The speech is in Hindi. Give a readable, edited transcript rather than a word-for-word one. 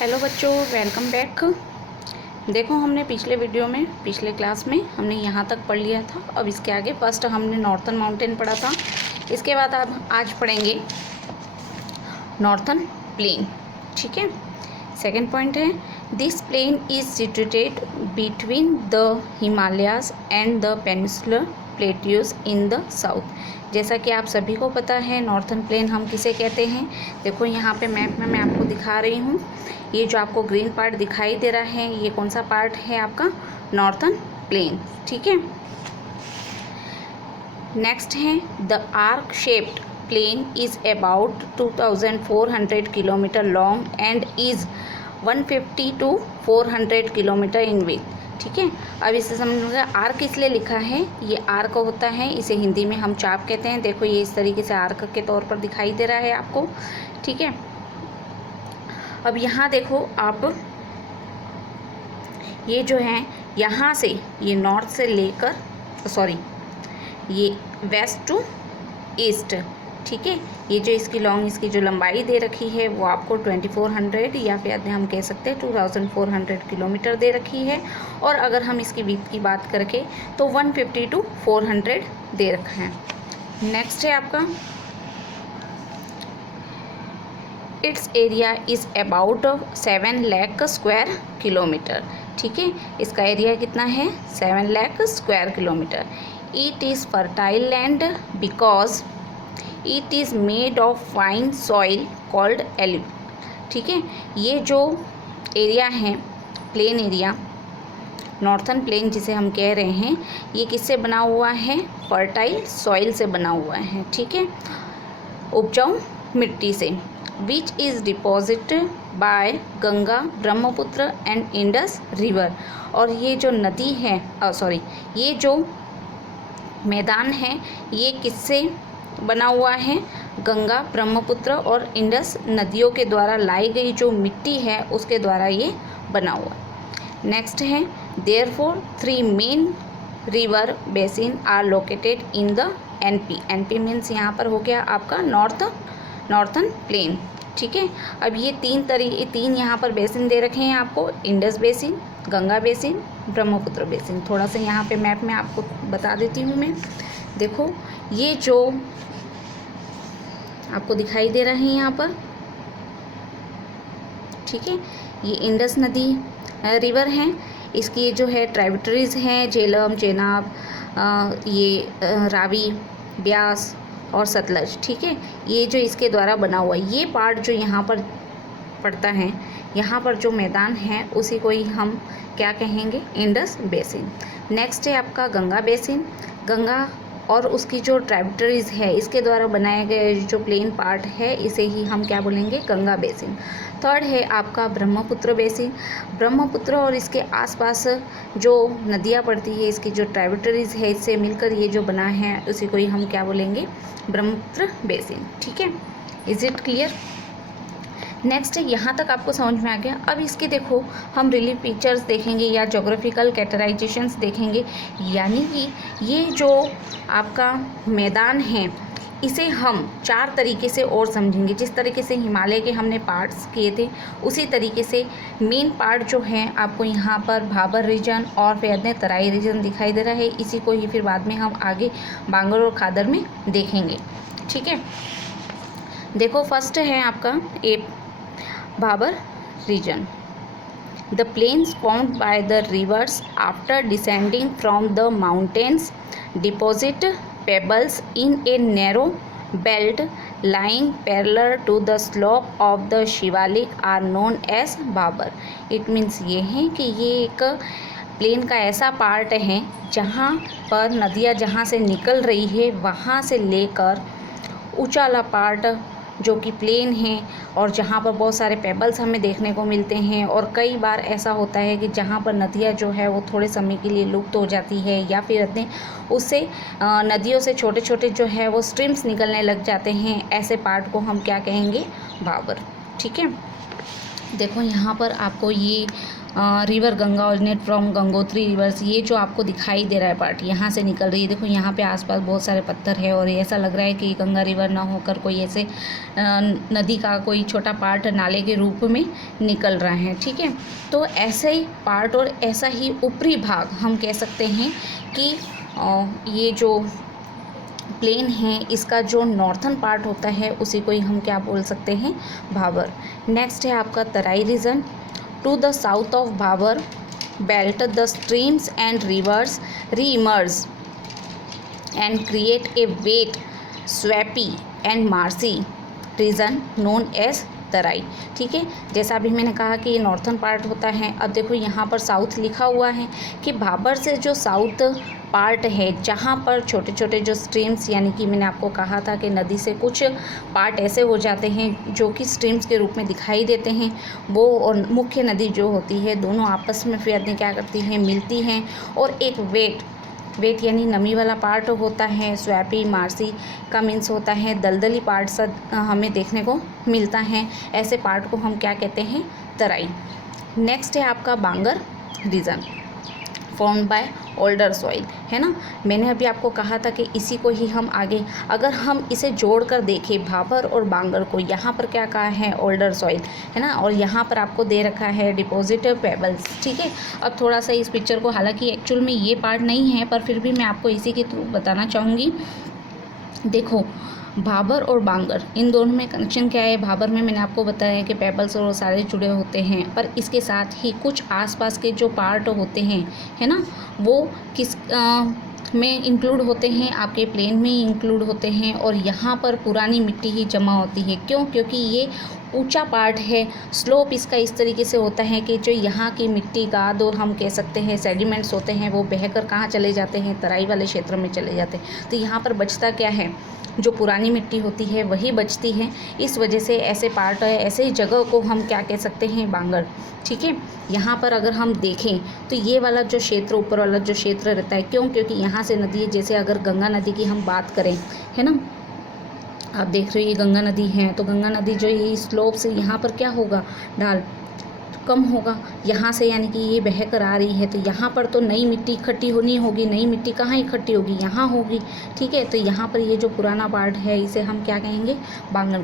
हेलो बच्चों, वेलकम बैक। देखो, हमने पिछले क्लास में हमने यहाँ तक पढ़ लिया था। अब इसके आगे फर्स्ट हमने नॉर्थन माउंटेन पढ़ा था। इसके बाद अब आज पढ़ेंगे नॉर्थन प्लेन। ठीक है। सेकंड पॉइंट है, this plain is situated between the Himalayas and the peninsular plateaus in the south. जैसा कि आप सभी को पता है, नॉर्थन प्लेन हम किसे कहते हैं। देखो यहाँ पे मैप में मैं आपको दिखा रही हूँ। ये जो आपको ग्रीन पार्ट दिखाई दे रहा है, ये कौन सा पार्ट है आपका? Northern plain. ठीक है। नेक्स्ट है, the arc shaped plain is about 2400 kilometre long and is 150 to 400 kilometre in width. ठीक है। अब इसे समझिएगा, आर्क इसलिए लिखा है, ये आर्क होता है, इसे हिंदी में हम चाप कहते हैं। देखो, ये इस तरीके से आर्क के तौर पर दिखाई दे रहा है आपको। ठीक है। अब यहाँ देखो आप, ये जो है यहाँ से, ये नॉर्थ से लेकर ये वेस्ट टू ईस्ट। ठीक है। ये जो इसकी जो लंबाई दे रखी है वो आपको 2400 या फिर हम कह सकते हैं 2400 किलोमीटर दे रखी है। और अगर हम इसकी विड्थ की बात करके तो 150 to 400 दे रखा है। नेक्स्ट है आपका, it's area is about 7 lakh square kilometre. ठीक है। इसका एरिया कितना है? 7 lakh square kilometre. It is fertile land because it is made of fine soil called alluvium. ठीक है। ये जो एरिया है, प्लेन एरिया, नॉर्थन प्लेन जिसे हम कह रहे हैं, ये किससे बना हुआ है? फर्टाइल सॉइल से बना हुआ है। ठीक है। उपजाऊ मिट्टी से। Which is deposited bye Ganga, Brahmaputra and Indus river. और ये जो नदी है, ये जो मैदान है, ये किससे बना हुआ है? गंगा, ब्रह्मपुत्र और इंडस नदियों के द्वारा लाई गई जो मिट्टी है उसके द्वारा ये बना हुआ है। नेक्स्ट है, therefore 3 main river basin are located in the NP. NP means यहाँ पर हो गया आपका नॉर्थन प्लेन। ठीक है। अब ये तीन यहाँ पर बेसिन दे रखे हैं आपको, Indus basin, Ganga basin, Brahmaputra basin. थोड़ा सा यहाँ पे मैप में आपको बता देती हूँ मैं। देखो, ये जो आपको दिखाई दे रहे हैं यहाँ पर, ठीक है, ये इंडस नदी रिवर है। इसकी जो है ट्राइब्यूटरीज हैं, झेलम, चेनाब, रावी, ब्यास और सतलज। ठीक है। ये जो इसके द्वारा बना हुआ है, ये पार्ट जो यहाँ पर पड़ता है, यहाँ पर जो मैदान है उसी को ही हम क्या कहेंगे? Indus basin. नेक्स्ट है आपका गंगा बेसिन। गंगा और उसकी जो ट्राइब्यूटरीज है, इसके द्वारा बनाए गए जो प्लेन पार्ट है, इसे ही हम क्या बोलेंगे? गंगा बेसिन। थर्ड है आपका ब्रह्मपुत्र बेसिन। ब्रह्मपुत्र और इसके आसपास जो नदियाँ पड़ती है, इसकी जो ट्राइब्यूटरीज है, इससे मिलकर ये जो बना है उसी को ही हम क्या बोलेंगे? ब्रह्मपुत्र बेसिन। ठीक है। Is it clear? नेक्स्ट है, यहाँ तक आपको समझ में आ गया। अब इसके देखो, हम रिलीफ पिक्चर्स देखेंगे या जोग्राफिकल कैटेगराइजेशंस देखेंगे। यानी कि ये जो आपका मैदान है, इसे हम 4 तरीके से और समझेंगे। जिस तरीके से हिमालय के हमने पार्ट्स किए थे, उसी तरीके से मेन पार्ट जो है आपको यहाँ पर भाबर रीजन और फिर तराई रीजन दिखाई दे रहा है। इसी को ही फिर बाद में हम आगे बांगर और खादर में देखेंगे। ठीक है। देखो, फर्स्ट है आपका Bhabar region. The plains formed by the rivers after descending from the mountains deposit pebbles in a narrow belt lying parallel to the slope of the Shivalik are known as Bhabar. It means ये है कि ये एक प्लेन का ऐसा पार्ट है जहाँ पर नदियाँ जहाँ से निकल रही है, वहाँ से लेकर ऊंचा वाला पार्ट जो कि प्लेन है और जहाँ पर बहुत सारे पेबल्स हमें देखने को मिलते हैं। और कई बार ऐसा होता है कि जहाँ पर नदियाँ जो है वो थोड़े समय के लिए लुप्त हो जाती है, या फिर उससे नदियों से छोटे छोटे जो है वो स्ट्रीम्स निकलने लग जाते हैं। ऐसे पार्ट को हम क्या कहेंगे? भाबर। ठीक है। देखो, यहाँ पर आपको ये river Ganga originate from Gangotri reverse. ये जो आपको दिखाई दे रहा है पार्ट यहाँ से निकल रही है, देखो यहाँ पे आसपास बहुत सारे पत्थर है और ऐसा लग रहा है कि गंगा रिवर ना होकर कोई ऐसे नदी का कोई छोटा पार्ट नाले के रूप में निकल रहा है। ठीक है, तो ऐसे ही पार्ट और ऐसा ही ऊपरी भाग हम कह सकते हैं कि ये जो प्लेन है इसका जो नॉर्थन पार्ट होता है उसी को ही हम क्या बोल सकते हैं, भाबर। नेक्स्ट है आपका Terai region. To the south of Bhabar belt the streams and rivers reemerge and create a wet swampy and marshy region known as Terai. ठीक है, जैसा अभी मैंने कहा कि ये नॉर्थन पार्ट होता है। अब देखो यहाँ पर साउथ लिखा हुआ है कि भाबर से जो साउथ पार्ट है जहाँ पर छोटे छोटे जो स्ट्रीम्स, यानी कि मैंने आपको कहा था कि नदी से कुछ पार्ट ऐसे हो जाते हैं जो कि स्ट्रीम्स के रूप में दिखाई देते हैं, वो और मुख्य नदी जो होती है दोनों आपस में फिर क्या करती हैं, मिलती हैं और एक वेट यानी नमी वाला पार्ट होता है। स्वैपी मार्सी का मीन्स होता है दलदली पार्ट सा हमें देखने को मिलता है। ऐसे पार्ट को हम क्या कहते हैं, तराई। नेक्स्ट है आपका Bangar region formed by older soil, है ना। मैंने अभी आपको कहा था कि इसी को ही हम आगे अगर हम इसे जोड़कर देखें भाबर और बांगर को, यहाँ पर क्या कहा है, ओल्डर सॉइल, है ना, और यहाँ पर आपको दे रखा है डिपॉजिट पेबल्स। ठीक है, अब थोड़ा सा इस पिक्चर को, हालांकि एक्चुअल में ये पार्ट नहीं है पर फिर भी मैं आपको इसी के थ्रू बताना चाहूँगी। देखो भाबर और बांगर इन दोनों में कनेक्शन क्या है। भाबर में मैंने आपको बताया कि पेबल्स और सारे जुड़े होते हैं, पर इसके साथ ही कुछ आसपास के जो पार्ट होते हैं, है ना, वो किस में इंक्लूड होते हैं, आपके प्लेन में ही इंक्लूड होते हैं और यहाँ पर पुरानी मिट्टी ही जमा होती है। क्यों? क्योंकि ये ऊंचा पार्ट है। स्लोप इसका इस तरीके से होता है कि जो यहाँ की मिट्टी गाद और हम कह सकते हैं सेडिमेंट्स होते हैं वो बहकर कहाँ चले जाते हैं, तराई वाले क्षेत्र में चले जाते हैं। तो यहाँ पर बचता क्या है, जो पुरानी मिट्टी होती है वही बचती है। इस वजह से ऐसे पार्ट है, ऐसे ही जगह को हम क्या कह सकते हैं, बांगर। ठीक है, यहाँ पर अगर हम देखें तो ये वाला जो क्षेत्र, ऊपर वाला जो क्षेत्र रहता है, क्यों? क्योंकि यहाँ से नदी है, जैसे अगर गंगा नदी की हम बात करें, है ना, आप देख रहे हो ये गंगा नदी है, तो गंगा नदी जो ये स्लोप से यहाँ पर क्या होगा, ढाल कम होगा यहाँ से, यानी कि ये बह कर आ रही है तो यहाँ पर तो नई मिट्टी इकट्ठी होनी होगी। नई मिट्टी कहाँ इकट्ठी होगी, यहाँ होगी। ठीक है, तो यहाँ पर ये जो पुराना पार्ट है इसे हम क्या कहेंगे, बांगर